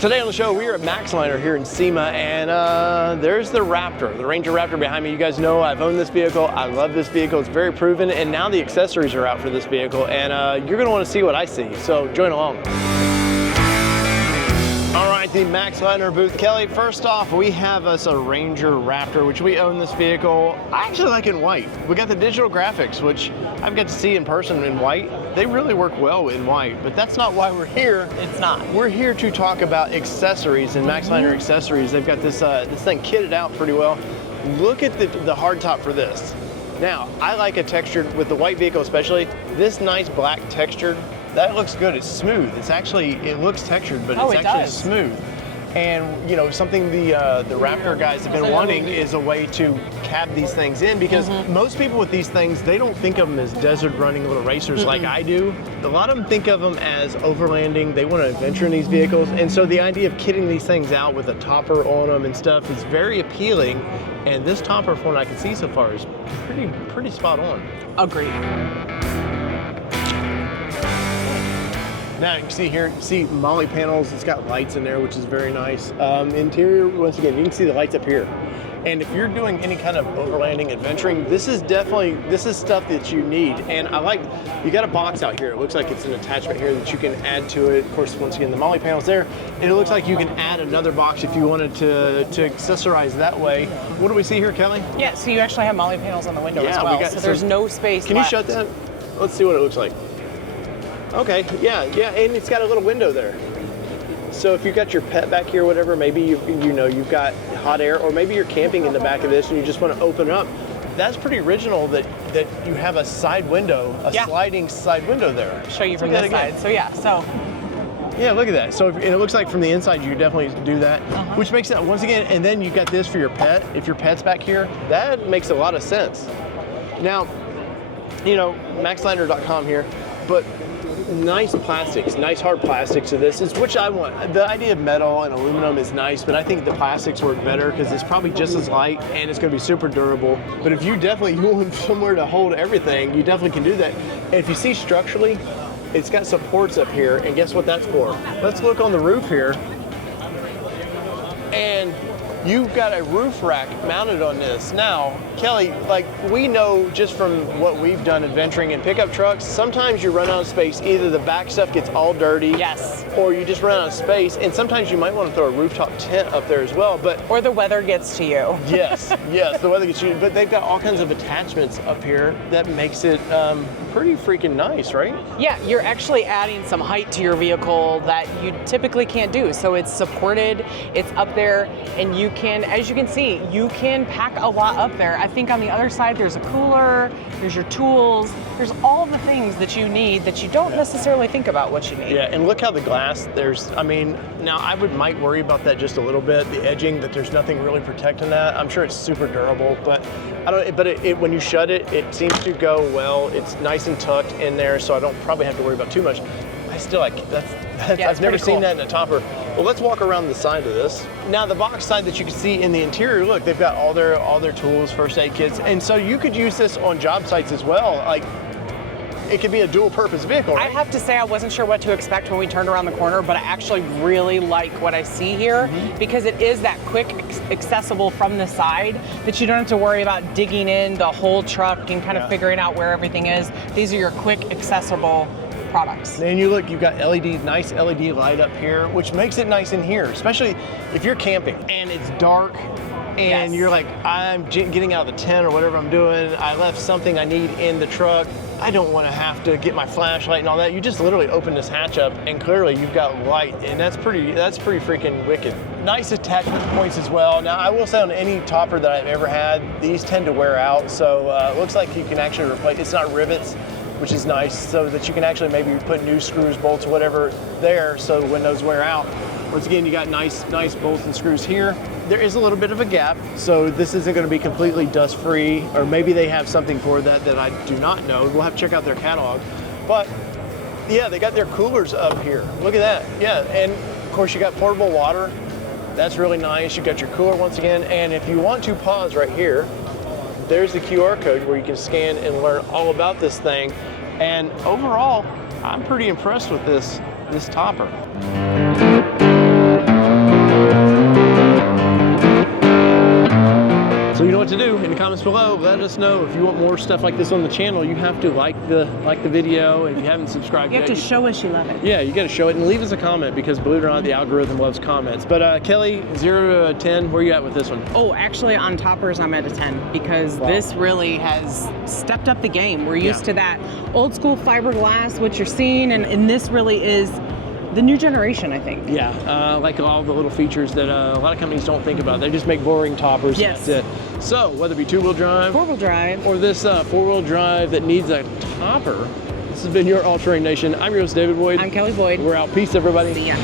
Today on the show, we are at Maxliner here in SEMA, and there's the Raptor, the Ranger Raptor behind me. You guys know I've owned this vehicle. I love this vehicle. It's very proven, and now the accessories are out for this vehicle, and you're gonna wanna see what I see, so join along. All right, the Maxliner booth. Kelly, first off, we have us a Ranger Raptor, which we own this vehicle. I actually like it in white. We got the digital graphics, which I've got to see in person in white. They really work well in white, but that's not why we're here. It's not. We're here to talk about accessories and Maxliner accessories. They've got this this thing kitted out pretty well. Look at the hardtop for this. Now, I like a textured, with the white vehicle especially, this nice black textured, that looks good. It's smooth. It's actually, it looks textured, but it's actually smooth. And you know, something the Raptor guys have been wanting is a way to cab these things in, because most people with these things, they don't think of them as desert running little racers like I do. A lot of them think of them as overlanding. They want to adventure in these vehicles, and so the idea of kitting these things out with a topper on them and stuff is very appealing. And this topper, from what I can see so far, is pretty spot on. Agreed. Now you can see here, Molly panels. It's got lights in there, which is very nice. Interior, once again, you can see the lights up here. And if you're doing any kind of overlanding, adventuring, this is stuff that you need. And I like, you got a box out here. It looks like it's an attachment here that you can add to it. Of course, once again, the Molly panel's there. And it looks like you can add another box if you wanted to accessorize that way. What do we see here, Kelly? Yeah, so you actually have Molly panels on the window as well. So there's no space Can left. you shut that? Let's see what it looks like. Okay, yeah, and it's got a little window there. So if you've got your pet back here, whatever, maybe you've got hot air, or maybe you're camping in the back of this and you just want to open it up. That's pretty original that you have a side window, sliding side window there. I'll show you from this side. So yeah, yeah, look at that. So and it looks like from the inside you definitely do that, which makes it, once again, and then you've got this for your pet. If your pet's back here, that makes a lot of sense. Now, you know, maxliner.com here, but nice plastics, nice hard plastics to this is which I want. The idea of metal and aluminum is nice, but I think the plastics work better because it's probably just as light and it's going to be super durable. But if you want somewhere to hold everything, you definitely can do that. And if you see structurally, it's got supports up here, and guess what that's for? Let's look on the roof here, and you've got a roof rack mounted on this. Now, Kelly, like we know just from what we've done adventuring in pickup trucks, sometimes you run out of space. Either the back stuff gets all dirty, or you just run out of space. And sometimes you might want to throw a rooftop tent up there as well. Or the weather gets to you. Yes, the weather gets to you. But they've got all kinds of attachments up here that makes it pretty freaking nice, right? Yeah, you're actually adding some height to your vehicle that you typically can't do. So it's supported, it's up there, and you can, as you can see, you can pack a lot up there. I think on the other side there's a cooler, there's your tools, there's all the things that you need that you don't necessarily think about what you need. Yeah, and look how the glass, now I might worry about that just a little bit, the edging, that there's nothing really protecting that. I'm sure it's super durable, but when you shut it, it seems to go well. It's nice and tucked in there, so I don't probably have to worry about too much. I still like I've never seen that in a topper. Well, let's walk around the side of this. Now, the box side that you can see in the interior, look, they've got all their tools, first aid kits, and so you could use this on job sites as well. Like, it could be a dual purpose vehicle, right? I have to say I wasn't sure what to expect when we turned around the corner, but I actually really like what I see here because it is that quick, accessible from the side that you don't have to worry about digging in the whole truck and kind of figuring out where everything is. These are your quick, accessible products. And you've got nice LED light up here, which makes it nice in here, especially if you're camping and it's dark and you're like, I'm getting out of the tent or whatever I'm doing, I left something I need in the truck. I don't want to have to get my flashlight and all that. You just literally open this hatch up and clearly you've got light, and that's pretty freaking wicked. Nice attachment points as well. Now I will say on any topper that I've ever had, these tend to wear out, so it looks like you can actually replace, it's not rivets, which is nice, so that you can actually maybe put new screws, bolts, whatever there, so when those wear out. Once again, you got nice bolts and screws here. There is a little bit of a gap, so this isn't going to be completely dust-free, or maybe they have something for that I do not know. We'll have to check out their catalog. But yeah, they got their coolers up here. Look at that. Yeah, and of course you got portable water. That's really nice. You got your cooler once again, and if you want to pause right here, there's the QR code where you can scan and learn all about this thing. And overall, I'm pretty impressed with this topper. comments below. Let us know if you want more stuff like this on the channel. You have to like the video, and if you haven't subscribed You yet, have to show us you love it. yeah, you got to show it and leave us a comment, because believe it or not, the algorithm loves comments. But Kelly, 0 to 10, where you at with this one? Oh, actually on toppers I'm at a 10 because this really has stepped up the game. We're used to that old school fiberglass, what you're seeing, and this really is the new generation, I think. Yeah, like all the little features that a lot of companies don't think about. They just make boring toppers. Yes. And that's it. So whether it be two-wheel drive, Four-wheel drive, or this four-wheel drive that needs a topper, this has been your All Terrain Nation. I'm your host, David Boyd. I'm Kelly Boyd. We're out. Peace, everybody. See ya.